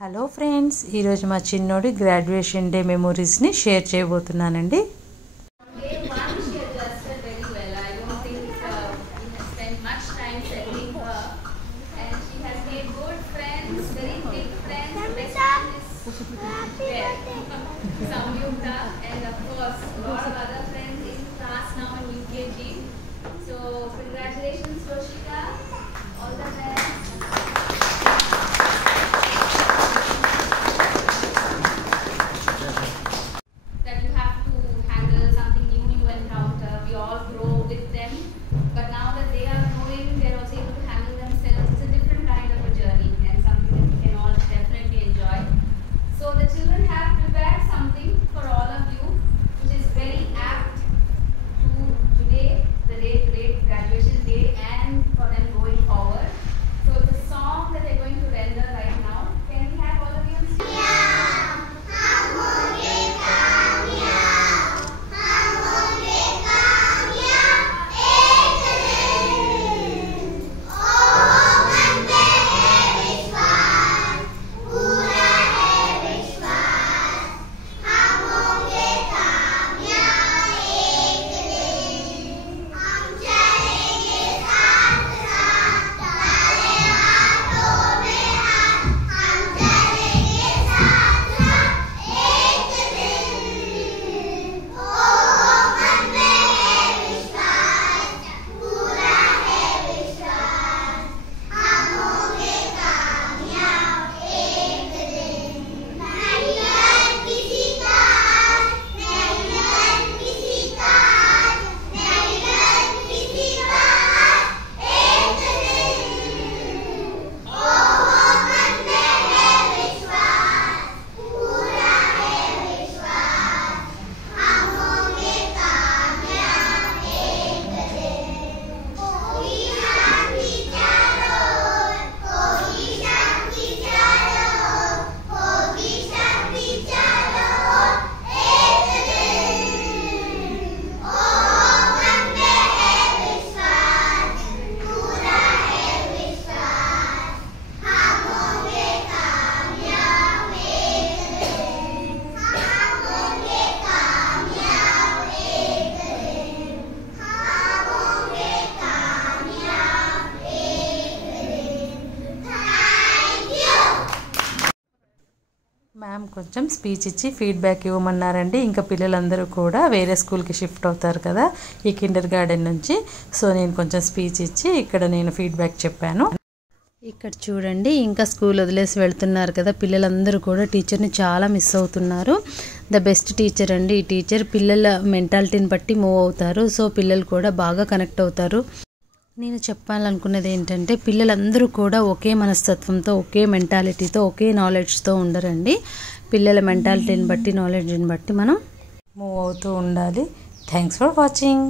Hello friends, ఈరోజు మా చిన్నోడి గ్రాడ్యుయేషన్ డే మెమోరీస్ని షేర్ చేయబోతున్నానండి. మ్యామ్ కొంచెం స్పీచ్ ఇచ్చి ఫీడ్బ్యాక్ ఇవ్వమన్నారండి. ఇంకా పిల్లలందరూ కూడా వేరే స్కూల్కి షిఫ్ట్ అవుతారు కదా ఈ కిండర్ గార్డెన్ నుంచి. సో నేను కొంచెం స్పీచ్ ఇచ్చి ఇక్కడ నేను ఫీడ్బ్యాక్ చెప్పాను. ఇక్కడ చూడండి, ఇంకా స్కూల్ వదిలేసి వెళ్తున్నారు కదా పిల్లలందరూ కూడా టీచర్ని చాలా మిస్ అవుతున్నారు. ద బెస్ట్ టీచర్ అండి ఈ టీచర్. పిల్లల మెంటాలిటీని బట్టి మూవ్ అవుతారు. సో పిల్లలు కూడా బాగా కనెక్ట్ అవుతారు. నేను చెప్పాలనుకున్నది ఏంటంటే పిల్లలందరూ కూడా ఒకే మనస్తత్వంతో, ఒకే మెంటాలిటీతో, ఒకే నాలెడ్జ్తో ఉండరండి. పిల్లల మెంటాలిటీని బట్టి, నాలెడ్జ్ని బట్టి మనం మూవ్ అవుతూ ఉండాలి. Thanks for watching.